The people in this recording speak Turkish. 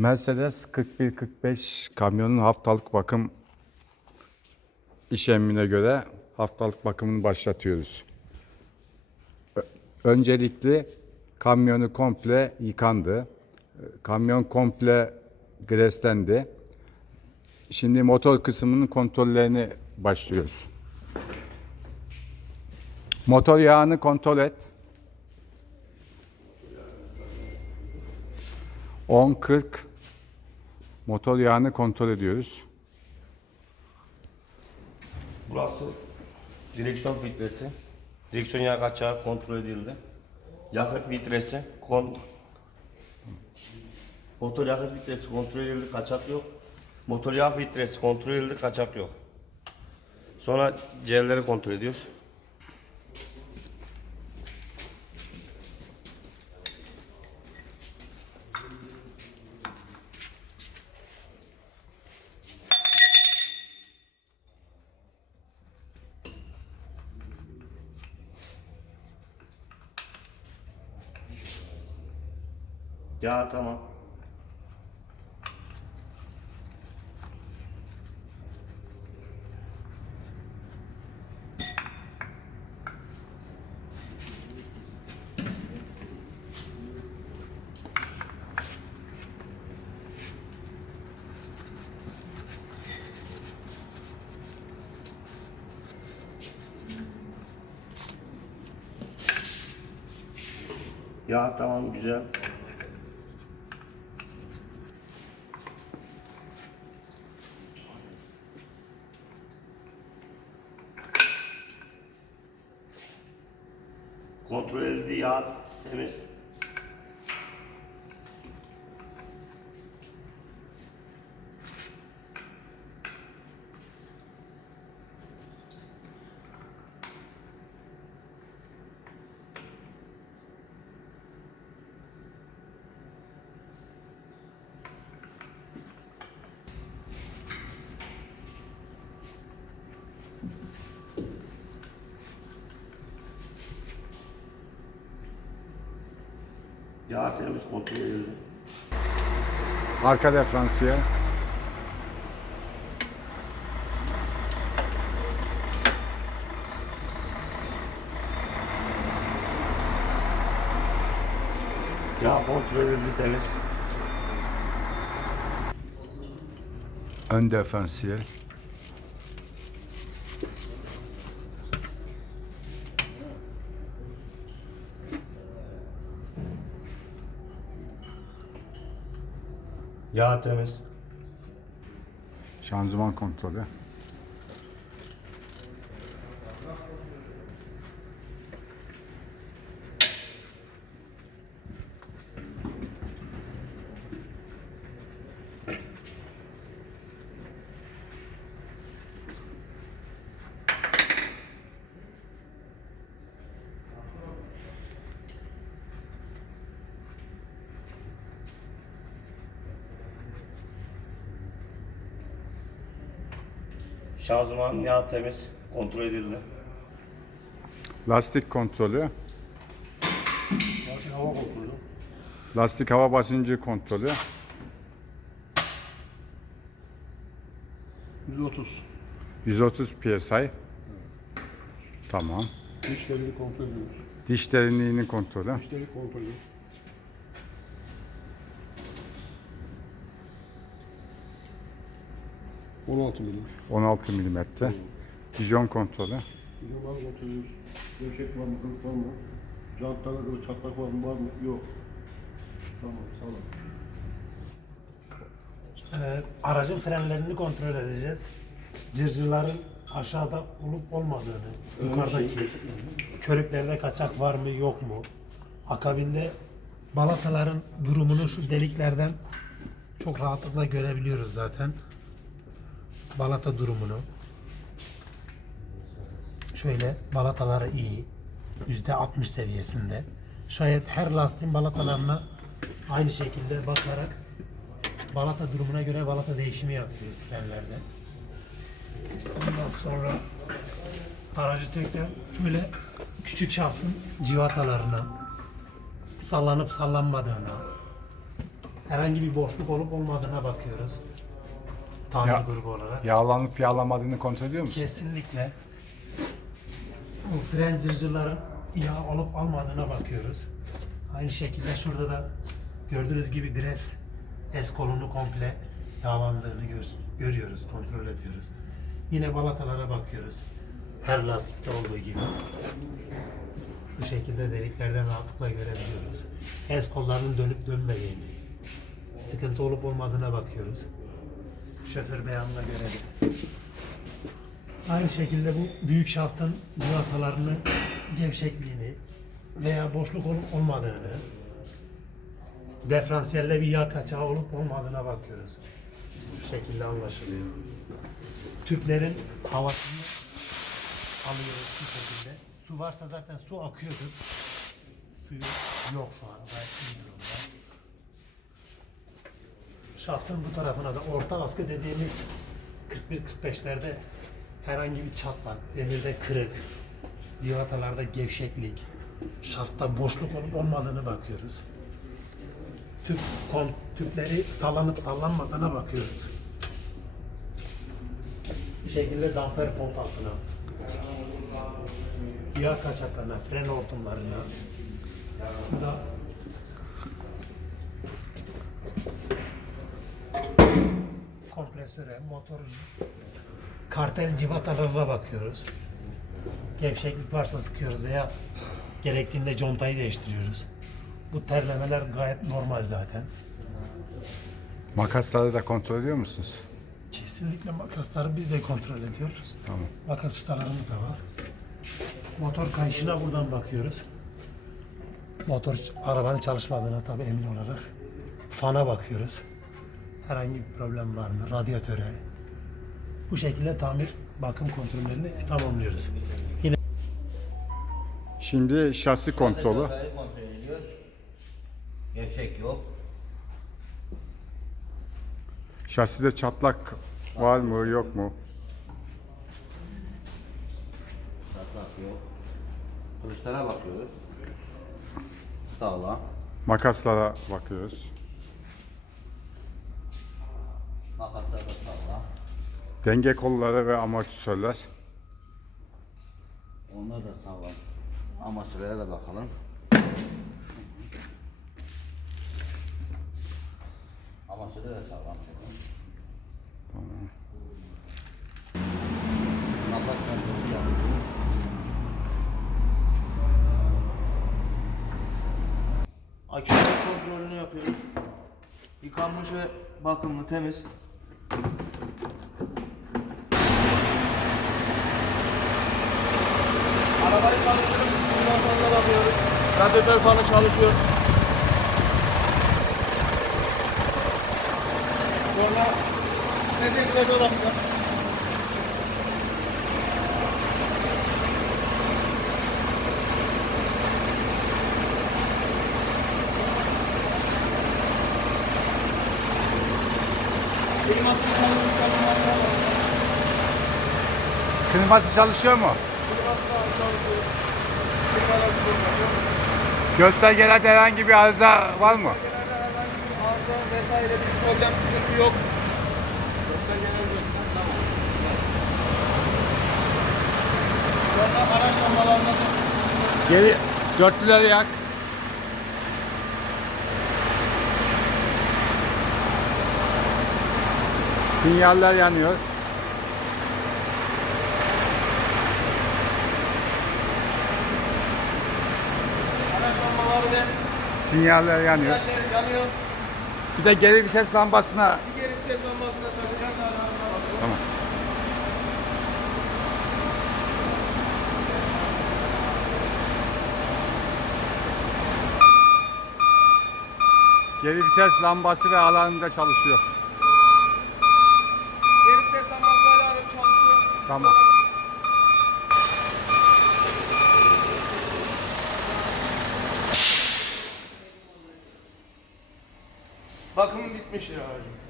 Mercedes 4145 kamyonun haftalık bakım işlemine göre haftalık bakımını başlatıyoruz. Ö- Öncelikli kamyonu komple yıkandı. Kamyon komple greslendi. Şimdi motor kısmının kontrollerini başlıyoruz. Motor yağını kontrol et. 10-40 motor yağını kontrol ediyoruz. Burası direksiyon filtresi. Direksiyon yağ kaçağı kontrol edildi. Yakıt filtresi kon Motor yakıt filtresi kontrol edildi, kaçak yok. Motor yağ filtresi kontrol edildi, kaçak yok. Sonra jelleri kontrol ediyoruz. Ya tamam. Ya tamam güzel. Kontrol edildi yağ temiz. Yağ temiz kontrol edildi. Arka diferansiyel. Yağ kontrol edildi temiz. Ön diferansiyel. Yağ temiz. Şanzıman kontrolü. Şanzıman yağ temiz kontrol edildi. Lastik kontrolü. Lastik hava kontrolü. Lastik hava basıncı kontrolü. 130. 130 psi. Tamam. Dişlerini kontrol ediyoruz. Diş derinliğinin kontrolü. Dişleri kontrolü. ...16 milim. 16 milimetre. Vijon kontrolü. Bizim var ediyoruz. Gevşek var mı, hız var mı? Jantlarda böyle çatlak var mı, var mı? Yok. Tamam, sağ olun. Ee, aracın frenlerini kontrol edeceğiz. Cırcırların aşağıda olup olmadığını, yukarıdaki körüklerde kaçak var mı yok mu? Akabinde balataların durumunu şu deliklerden çok rahatlıkla görebiliyoruz zaten. Balata durumunu. Şöyle balataları iyi. Yüzde 60 seviyesinde. Şayet her lastiğin balatalarına aynı şekilde bakarak balata durumuna göre balata değişimi yapıyoruz sistemlerde. Ondan sonra aracı tekrar şöyle küçük şaftın civatalarına sallanıp sallanmadığına Herhangi bir boşluk olup olmadığına bakıyoruz. Tamir Ya- grubu olarak. Yağlanıp yağlamadığını kontrol ediyor musun? Kesinlikle. Bu fren cırcırların yağ olup almadığına bakıyoruz. Aynı şekilde şurada da gördüğünüz gibi gres es kolunu komple yağlandığını gör- görüyoruz, kontrol ediyoruz. Yine balatalara bakıyoruz. Her lastikte olduğu gibi. Bu şekilde deliklerden rahatlıkla görebiliyoruz. Es kollarının dönüp dönmediğini, sıkıntı olup olmadığına bakıyoruz. Şoför beyanına göre de. Aynı şekilde bu büyük şaftın civatalarını, gevşekliğini veya boşluk olup olmadığını, diferansiyelde bir yağ kaçağı olup olmadığına bakıyoruz. Şu şekilde anlaşılıyor. Tüplerin havasını alıyoruz bu şekilde. Su varsa zaten su akıyordur. Suyu yok şu an. Gayet iyi durumda. Şaftın bu tarafına da orta askı dediğimiz 41-45'lerde herhangi bir çatlak, demirde kırık, civatalarda gevşeklik, şaftta boşluk olup olmadığını bakıyoruz. Tüp, kon, tüpleri sallanıp sallanmadığına bakıyoruz. Bir şekilde damper pompasına, yağ kaçaklarına, fren hortumlarına, şurada kompresöre, motorun kartel civatalarına bakıyoruz. Gevşeklik varsa sıkıyoruz veya gerektiğinde contayı değiştiriyoruz. Bu terlemeler gayet normal zaten. Makasları da kontrol ediyor musunuz? Kesinlikle makasları biz de kontrol ediyoruz. Tamam. Makas ustalarımız da var. Motor kayışına buradan bakıyoruz. Motor arabanın çalışmadığına tabii emin olarak. Fana bakıyoruz. Herhangi bir problem var mı? Radyatöre. Bu şekilde tamir bakım kontrollerini tamamlıyoruz. Yine Şimdi şasi kontrolü. Kontrolü kontrol ediliyor. Gevşek yok. Şaside çatlak var mı yok mu? Çatlak yok. Kılıçlara bakıyoruz. Sağlam. Makaslara bakıyoruz. Makaslar da sağlam. Denge kolları ve amortisörler. Onlar da sağlam. Sıraya da bakalım. Sıraya da sağlam. Tamam. Kontrolü yapıyoruz. Akünün kontrolünü yapıyoruz. Yıkanmış ve bakımlı, temiz. Çalıştırıp motoruna bakıyoruz. Radyatör fanı çalışıyor. Sonra sileceklerine bakacağım. Klimasını çalışıp çalışmadığına bakacağım. Kliması çalışıyor mu? Çalışıyor. Göstergelerde herhangi bir arıza var mı? Genelde herhangi bir arıza vesaire bir problem sıkıntı yok. Sonra araç lambalarına da Geri dörtlüleri yak. Sinyaller yanıyor. araç ve Sinyaller yanıyor. sinyalleri yanıyor. Bir de geri vites lambasına Bir geri vites lambasına takacağım da. Tamam. Geri vites lambası ve alarmı da çalışıyor. Geri vites lambası ve alarm çalışıyor. Tamam. Michelangelo.